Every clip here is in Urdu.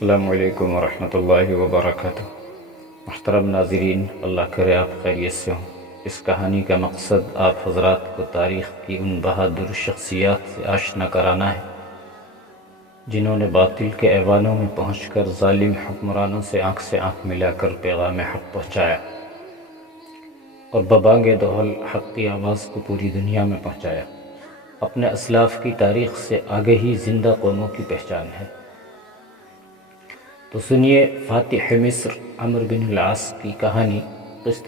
السلام علیکم ورحمۃ اللہ وبرکاتہ۔ محترم ناظرین، اللہ کرے آپ خیریت سے ہوں۔ اس کہانی کا مقصد آپ حضرات کو تاریخ کی ان بہادر شخصیات سے آشنا کرانا ہے جنہوں نے باطل کے ایوانوں میں پہنچ کر ظالم حکمرانوں سے آنکھ ملا کر پیغام حق پہنچایا اور ببانگ دہل حق کی آواز کو پوری دنیا میں پہنچایا۔ اپنے اسلاف کی تاریخ سے آگہی زندہ قوموں کی پہچان ہے۔ تو سنیے فاتح مصر عمرو بن العاص کی کہانی قسط۔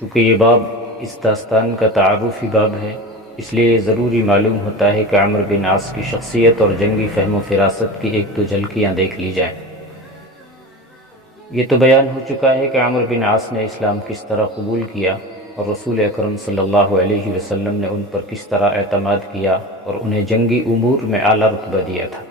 چونکہ یہ باب اس داستان کا تعارفی باب ہے، اس لیے ضروری معلوم ہوتا ہے کہ عمرو بن عاص کی شخصیت اور جنگی فہم و فراست کی ایک دو جھلکیاں دیکھ لی جائیں۔ یہ تو بیان ہو چکا ہے کہ عمرو بن عاص نے اسلام کس طرح قبول کیا اور رسول اکرم صلی اللہ علیہ وسلم نے ان پر کس طرح اعتماد کیا اور انہیں جنگی امور میں اعلیٰ رتبہ دیا تھا۔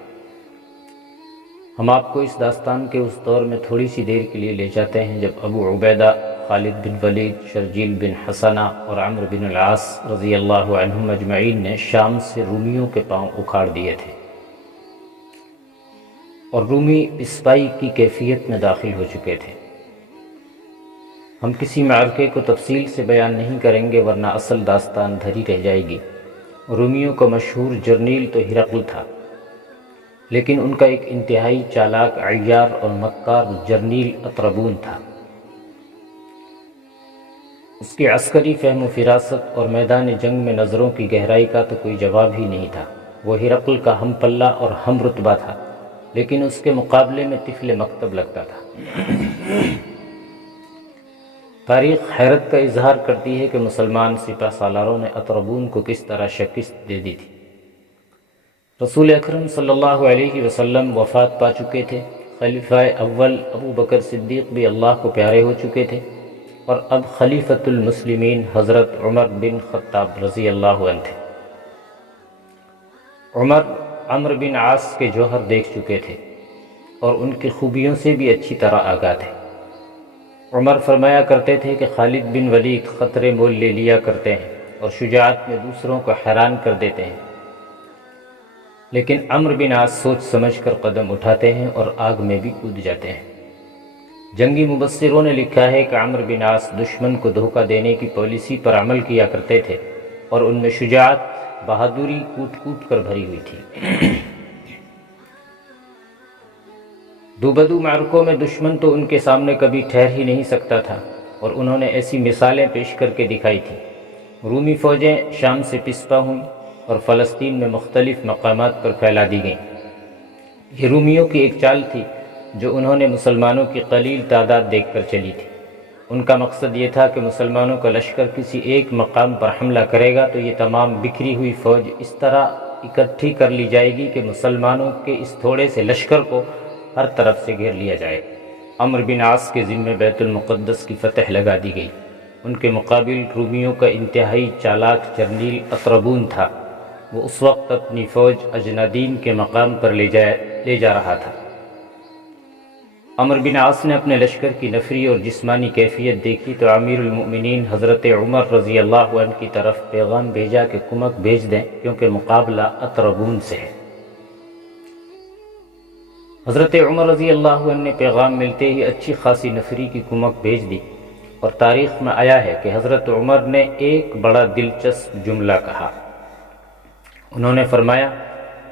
ہم آپ کو اس داستان کے اس دور میں تھوڑی سی دیر کے لیے لے جاتے ہیں جب ابو عبیدہ، خالد بن ولید، شرجیل بن حسنہ اور عمرو بن العاص رضی اللہ عنہم اجمعین نے شام سے رومیوں کے پاؤں اکھاڑ دیے تھے اور رومی اسپائی کی کیفیت میں داخل ہو چکے تھے۔ ہم کسی معرکے کو تفصیل سے بیان نہیں کریں گے ورنہ اصل داستان دھری رہ جائے گی۔ رومیوں کا مشہور جرنیل تو ہرقل تھا، لیکن ان کا ایک انتہائی چالاک، عیار اور مکار جرنیل اطربون تھا۔ اس کی عسکری فہم و فراست اور میدان جنگ میں نظروں کی گہرائی کا تو کوئی جواب ہی نہیں تھا۔ وہ ہرقل کا ہم پلہ اور ہم رتبہ تھا، لیکن اس کے مقابلے میں طفل مکتب لگتا تھا۔ تاریخ حیرت کا اظہار کرتی ہے کہ مسلمان سپہ سالاروں نے اطربون کو کس طرح شکست دے دی تھی۔ رسول اکرم صلی اللہ علیہ وسلم وفات پا چکے تھے، خلیفہ اول ابو بکر صدیق بھی اللہ کو پیارے ہو چکے تھے، اور اب خلیفۃ المسلمین حضرت عمر بن خطاب رضی اللہ عنہ تھے۔ عمر عمرو بن عاص کے جوہر دیکھ چکے تھے اور ان کی خوبیوں سے بھی اچھی طرح آگاہ تھے۔ عمر فرمایا کرتے تھے کہ خالد بن ولید خطرے مول لے لیا کرتے ہیں اور شجاعت میں دوسروں کو حیران کر دیتے ہیں، لیکن عمرو بن عاص سوچ سمجھ کر قدم اٹھاتے ہیں اور آگ میں بھی کود جاتے ہیں۔ جنگی مبصروں نے لکھا ہے کہ عمرو بن عاص دشمن کو دھوکہ دینے کی پالیسی پر عمل کیا کرتے تھے اور ان میں شجاعت، بہادری کوٹ کوٹ کر بھری ہوئی تھی۔ دوبدو معرکوں میں دشمن تو ان کے سامنے کبھی ٹھہر ہی نہیں سکتا تھا اور انہوں نے ایسی مثالیں پیش کر کے دکھائی تھی۔ رومی فوجیں شام سے پسپا ہوئیں اور فلسطین میں مختلف مقامات پر پھیلا دی گئیں۔ یہ رومیوں کی ایک چال تھی جو انہوں نے مسلمانوں کی قلیل تعداد دیکھ کر چلی تھی۔ ان کا مقصد یہ تھا کہ مسلمانوں کا لشکر کسی ایک مقام پر حملہ کرے گا تو یہ تمام بکھری ہوئی فوج اس طرح اکٹھی کر لی جائے گی کہ مسلمانوں کے اس تھوڑے سے لشکر کو ہر طرف سے گھیر لیا جائے۔ عمرو بن عاص کے ذمے بیت المقدس کی فتح لگا دی گئی۔ ان کے مقابل رومیوں کا انتہائی چالاک جرنیل اطربون تھا۔ وہ اس وقت اپنی فوج اجنادین کے مقام پر لے جا رہا تھا۔ عمرو بن عاص نے اپنے لشکر کی نفری اور جسمانی کیفیت دیکھی تو امیر المؤمنین حضرت عمر رضی اللہ عنہ کی طرف پیغام بھیجا کہ کمک بھیج دیں کیونکہ مقابلہ اطربون سے ہے۔ حضرت عمر رضی اللہ عنہ نے پیغام ملتے ہی اچھی خاصی نفری کی کمک بھیج دی، اور تاریخ میں آیا ہے کہ حضرت عمر نے ایک بڑا دلچسپ جملہ کہا۔ انہوں نے فرمایا،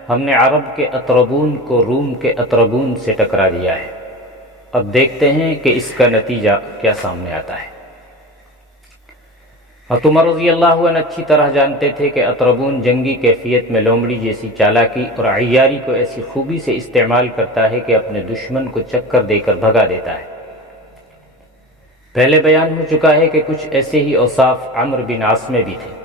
ہم نے عرب کے اطربون کو روم کے اطربون سے ٹکرا دیا ہے۔ اب دیکھتے ہیں کہ اس کا نتیجہ کیا سامنے آتا ہے۔ عمر رضی اللہ عنہ اچھی طرح جانتے تھے کہ اطربون جنگی کیفیت میں لومڑی جیسی چالاکی اور عیاری کو ایسی خوبی سے استعمال کرتا ہے کہ اپنے دشمن کو چکر دے کر بھگا دیتا ہے۔ پہلے بیان ہو چکا ہے کہ کچھ ایسے ہی اوصاف عمرو بن عاص میں بھی تھے۔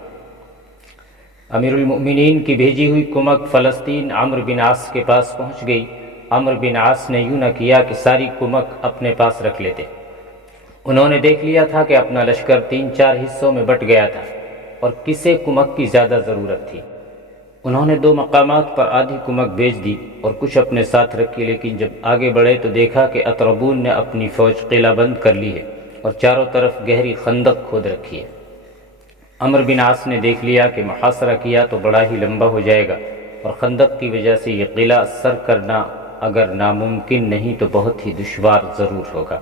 امیر المؤمنین کی بھیجی ہوئی کمک فلسطین عمرو بن عاص کے پاس پہنچ گئی۔ عمرو بن عاص نے یوں نہ کیا کہ ساری کمک اپنے پاس رکھ لیتے۔ انہوں نے دیکھ لیا تھا کہ اپنا لشکر 3-4 حصوں میں بٹ گیا تھا اور کسے کمک کی زیادہ ضرورت تھی۔ انہوں نے 2 مقامات پر آدھی کمک بھیج دی اور کچھ اپنے ساتھ رکھی، لیکن جب آگے بڑھے تو دیکھا کہ اطربون نے اپنی فوج قلعہ بند کر لی ہے اور چاروں طرف گہری خندق کھود رکھی ہے۔ عمرو بن عاص نے دیکھ لیا کہ محاصرہ کیا تو بڑا ہی لمبا ہو جائے گا اور خندق کی وجہ سے یہ قلعہ سر کرنا اگر ناممکن نہیں تو بہت ہی دشوار ضرور ہوگا۔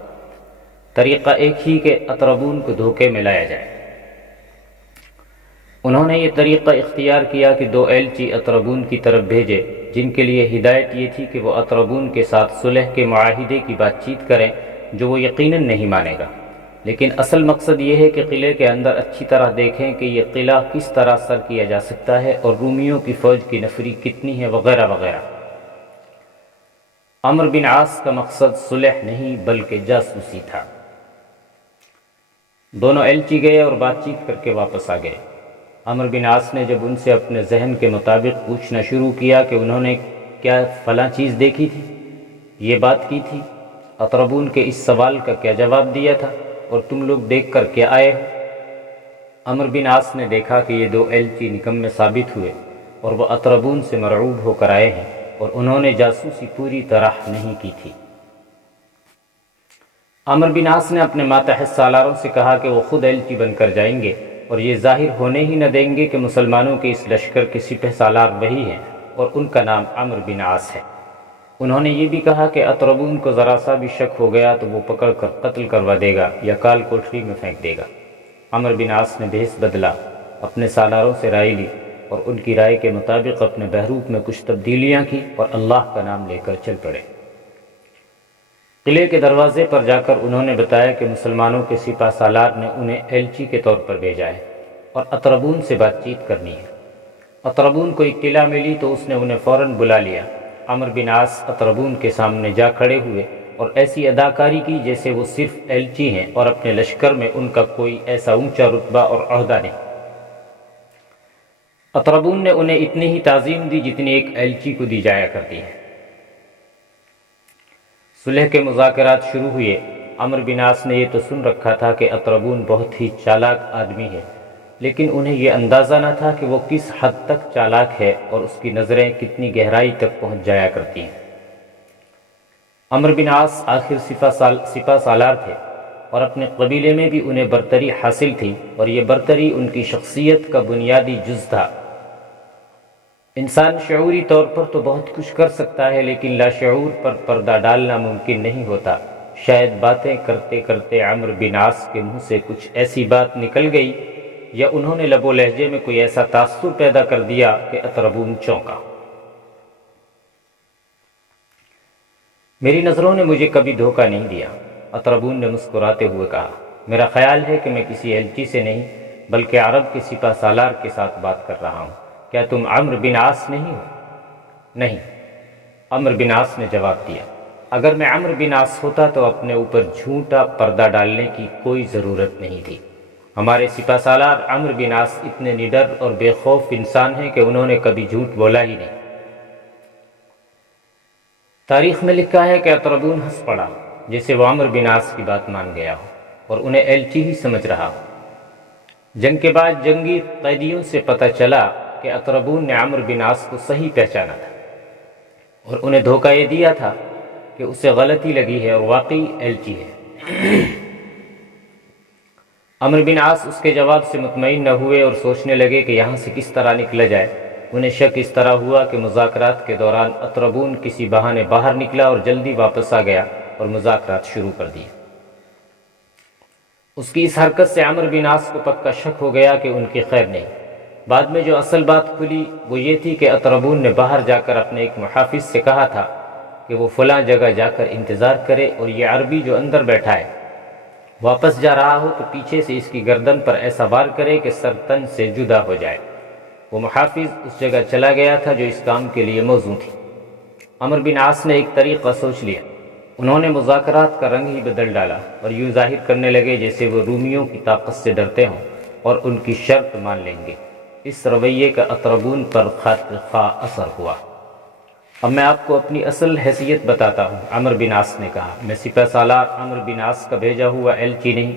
طریقہ ایک ہی کہ اطربون کو دھوکے میں لایا جائے۔ انہوں نے یہ طریقہ اختیار کیا کہ 2 ایلچی اطربون کی طرف بھیجے، جن کے لیے ہدایت یہ تھی کہ وہ اطربون کے ساتھ صلح کے معاہدے کی بات چیت کریں جو وہ یقیناً نہیں مانے گا، لیکن اصل مقصد یہ ہے کہ قلعے کے اندر اچھی طرح دیکھیں کہ یہ قلعہ کس طرح سر کیا جا سکتا ہے اور رومیوں کی فوج کی نفری کتنی ہے وغیرہ وغیرہ۔ عمرو بن عاص کا مقصد صلح نہیں بلکہ جاسوسی تھا۔ دونوں ایلچی گئے اور بات چیت کر کے واپس آ گئے۔ عمرو بن عاص نے جب ان سے اپنے ذہن کے مطابق پوچھنا شروع کیا کہ انہوں نے کیا فلاں چیز دیکھی تھی، یہ بات کی تھی، اطربون کے اس سوال کا کیا جواب دیا تھا، اور تم لوگ دیکھ کر کیا آئے ہو؟ عمرو بن عاص نے دیکھا کہ یہ 2 ایلچی نکمے ثابت ہوئے اور وہ اطربون سے مرعوب ہو کر آئے ہیں، اور انہوں نے جاسوسی پوری طرح نہیں کی تھی۔ عمرو بن عاص نے اپنے ماتحت سالاروں سے کہا کہ وہ خود ایلچی بن کر جائیں گے اور یہ ظاہر ہونے ہی نہ دیں گے کہ مسلمانوں کے اس لشکر کے سپہ سالار وہی ہیں اور ان کا نام عمرو بن عاص ہے۔ انہوں نے یہ بھی کہا کہ اطربون کو ذرا سا بھی شک ہو گیا تو وہ پکڑ کر قتل کروا دے گا یا کال کوٹری میں پھینک دے گا۔ عمرو بن عاص نے بھیس بدلا، اپنے سالاروں سے رائے لی اور ان کی رائے کے مطابق اپنے بہروپ میں کچھ تبدیلیاں کی اور اللہ کا نام لے کر چل پڑے۔ قلعے کے دروازے پر جا کر انہوں نے بتایا کہ مسلمانوں کے سپہ سالار نے انہیں ایلچی کے طور پر بھیجا ہے اور اطربون سے بات چیت کرنی ہے۔ اطربون کو اطلاع ملی تو اس نے انہیں فوراً بلا لیا۔ عمرو بن عاص اطربون کے سامنے جا کھڑے ہوئے اور ایسی اداکاری کی جیسے وہ صرف ایلچی ہیں اور اپنے لشکر میں ان کا کوئی ایسا اونچا رتبہ اور عہدہ نہیں۔ اطربون نے انہیں اتنی ہی تعظیم دی جتنی ایک ایلچی کو دی جایا کرتی ہے۔ صلح کے مذاکرات شروع ہوئے۔ عمرو بن عاص نے یہ تو سن رکھا تھا کہ اطربون بہت ہی چالاک آدمی ہے، لیکن انہیں یہ اندازہ نہ تھا کہ وہ کس حد تک چالاک ہے اور اس کی نظریں کتنی گہرائی تک پہنچ جایا کرتی ہیں۔ عمرو بن عاص آخر سپہ سالار تھے اور اپنے قبیلے میں بھی انہیں برتری حاصل تھی، اور یہ برتری ان کی شخصیت کا بنیادی جز تھا۔ انسان شعوری طور پر تو بہت کچھ کر سکتا ہے، لیکن لاشعور پر پردہ ڈالنا ممکن نہیں ہوتا۔ شاید باتیں کرتے کرتے عمرو بن عاص کے منہ سے کچھ ایسی بات نکل گئی یا انہوں نے لب و لہجے میں کوئی ایسا تاثر پیدا کر دیا کہ اطربون چونکا۔ میری نظروں نے مجھے کبھی دھوکہ نہیں دیا، اطربون نے مسکراتے ہوئے کہا۔ میرا خیال ہے کہ میں کسی ایلچی سے نہیں بلکہ عرب کے سپہ سالار کے ساتھ بات کر رہا ہوں۔ کیا تم عمرو بن عاص نہیں ہو؟ نہیں، عمرو بن عاص نے جواب دیا۔ اگر میں عمرو بن عاص ہوتا تو اپنے اوپر جھوٹا پردہ ڈالنے کی کوئی ضرورت نہیں تھی۔ ہمارے سپہ سالار عمرو بن عاص اتنے نڈر اور بے خوف انسان ہیں کہ انہوں نے کبھی جھوٹ بولا ہی نہیں۔ تاریخ میں لکھا ہے کہ اطربون ہنس پڑا جیسے وہ عمرو بن عاص کی بات مان گیا ہو اور انہیں ایلچی ہی سمجھ رہا ہو۔ جنگ کے بعد جنگی قیدیوں سے پتہ چلا کہ اطربون نے عمرو بن عاص کو صحیح پہچانا تھا اور انہیں دھوکہ یہ دیا تھا کہ اسے غلطی لگی ہے اور واقعی ایلچی ہے۔ عمرو بن عاص اس کے جواب سے مطمئن نہ ہوئے اور سوچنے لگے کہ یہاں سے کس طرح نکلا جائے۔ انہیں شک اس طرح ہوا کہ مذاکرات کے دوران اطربون کسی بہانے باہر نکلا اور جلدی واپس آ گیا اور مذاکرات شروع کر دیے۔ اس کی اس حرکت سے عمرو بن عاص کو پکا شک ہو گیا کہ ان کی خیر نہیں۔ بعد میں جو اصل بات کھلی وہ یہ تھی کہ اطربون نے باہر جا کر اپنے ایک محافظ سے کہا تھا کہ وہ فلاں جگہ جا کر انتظار کرے اور یہ عربی جو اندر بیٹھا ہے واپس جا رہا ہو تو پیچھے سے اس کی گردن پر ایسا وار کرے کہ سر تن سے جدا ہو جائے۔ وہ محافظ اس جگہ چلا گیا تھا جو اس کام کے لیے موزوں تھی۔ عمرو بن عاص نے ایک طریقہ سوچ لیا۔ انہوں نے مذاکرات کا رنگ ہی بدل ڈالا اور یوں ظاہر کرنے لگے جیسے وہ رومیوں کی طاقت سے ڈرتے ہوں اور ان کی شرط مان لیں گے۔ اس رویے کا اطربون پر خاطر خواہ اثر ہوا۔ اب میں آپ کو اپنی اصل حیثیت بتاتا ہوں، عمرو بن عاص نے کہا۔ میں سپہ سالار عمرو بن عاص کا بھیجا ہوا ایلچی نہیں،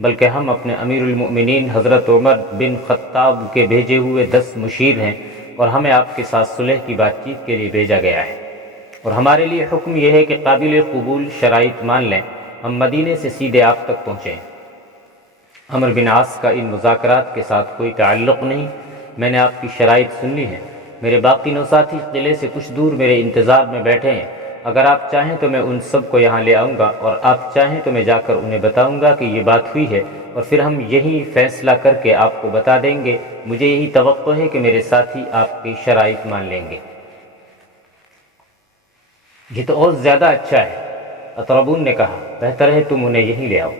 بلکہ ہم اپنے امیر المؤمنین حضرت عمر بن خطاب کے بھیجے ہوئے 10 مشیر ہیں، اور ہمیں آپ کے ساتھ صلح کی بات چیت کے لیے بھیجا گیا ہے، اور ہمارے لیے حکم یہ ہے کہ قابل قبول شرائط مان لیں، ہم مدینے سے سیدھے آپ تک پہنچیں۔ عمرو بن عاص کا ان مذاکرات کے ساتھ کوئی تعلق نہیں، میں نے آپ کی شرائط سن لی ہیں۔ میرے باقی نوساتھی قلعے سے کچھ دور میرے انتظار میں بیٹھے ہیں، اگر آپ چاہیں تو میں ان سب کو یہاں لے آؤں گا، اور آپ چاہیں تو میں جا کر انہیں بتاؤں گا کہ یہ بات ہوئی ہے، اور پھر ہم یہی فیصلہ کر کے آپ کو بتا دیں گے۔ مجھے یہی توقع ہے کہ میرے ساتھی آپ کی شرائط مان لیں گے۔ یہ تو اور زیادہ اچھا ہے، اطربون نے کہا، بہتر ہے تم انہیں یہیں لے آؤ۔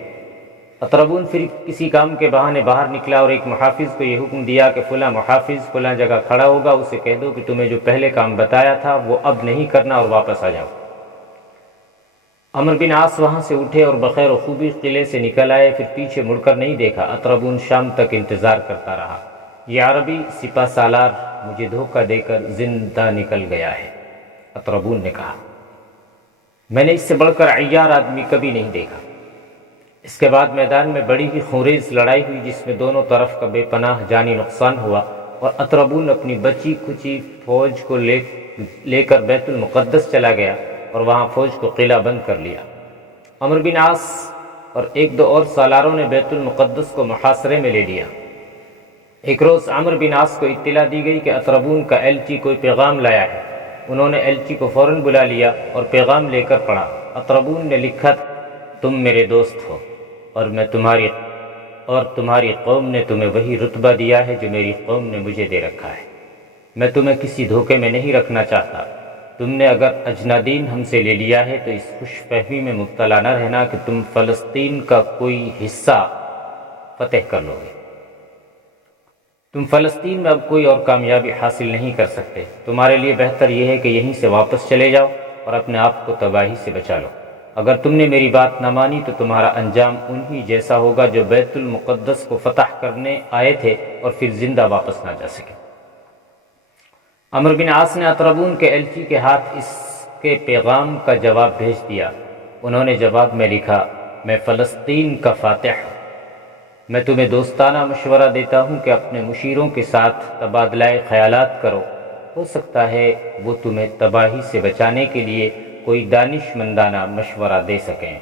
اطربون پھر کسی کام کے بہانے باہر نکلا اور ایک محافظ کو یہ حکم دیا کہ فلاں محافظ فلاں جگہ کھڑا ہوگا، اسے کہہ دو کہ تمہیں جو پہلے کام بتایا تھا وہ اب نہیں کرنا اور واپس آ جاؤ۔ عمرو بن عاص وہاں سے اٹھے اور بخیر و خوبی قلعے سے نکل آئے، پھر پیچھے مڑ کر نہیں دیکھا۔ اطربون شام تک انتظار کرتا رہا۔ یہ عربی سپہ سالار مجھے دھوکہ دے کر زندہ نکل گیا ہے، اطربون نے کہا۔ میں نے اس سے بڑھ کر عیار آدمی کبھی نہیں دیکھا۔ اس کے بعد میدان میں بڑی ہی خونریز لڑائی ہوئی، جس میں دونوں طرف کا بے پناہ جانی نقصان ہوا، اور اطربون اپنی بچی کھچی فوج کو لے کر بیت المقدس چلا گیا اور وہاں فوج کو قلعہ بند کر لیا۔ عمرو بن عاص اور ایک دو اور سالاروں نے بیت المقدس کو محاصرے میں لے لیا۔ ایک روز عمرو بن عاص کو اطلاع دی گئی کہ اطربون کا ایلچی کوئی پیغام لایا ہے۔ انہوں نے ایلچی کو فوراً بلا لیا اور پیغام لے کر پڑھا۔ اطربون نے لکھا، تم میرے دوست ہو اور تمہاری قوم نے تمہیں وہی رتبہ دیا ہے جو میری قوم نے مجھے دے رکھا ہے۔ میں تمہیں کسی دھوکے میں نہیں رکھنا چاہتا۔ تم نے اگر اجنادین ہم سے لے لیا ہے تو اس خوش فہمی میں مبتلا نہ رہنا کہ تم فلسطین کا کوئی حصہ فتح کر لو گے۔ تم فلسطین میں اب کوئی اور کامیابی حاصل نہیں کر سکتے۔ تمہارے لیے بہتر یہ ہے کہ یہیں سے واپس چلے جاؤ اور اپنے آپ کو تباہی سے بچا لو۔ اگر تم نے میری بات نہ مانی تو تمہارا انجام انہی جیسا ہوگا جو بیت المقدس کو فتح کرنے آئے تھے اور پھر زندہ واپس نہ جا سکے۔ عمرو بن عاص نے اطربون کے ایلچی کے ہاتھ اس کے پیغام کا جواب بھیج دیا۔ انہوں نے جواب میں لکھا، میں فلسطین کا فاتح ہوں۔ میں تمہیں دوستانہ مشورہ دیتا ہوں کہ اپنے مشیروں کے ساتھ تبادلہ خیالات کرو، ہو سکتا ہے وہ تمہیں تباہی سے بچانے کے لیے کوئی دانش مندانہ مشورہ دے سکیں۔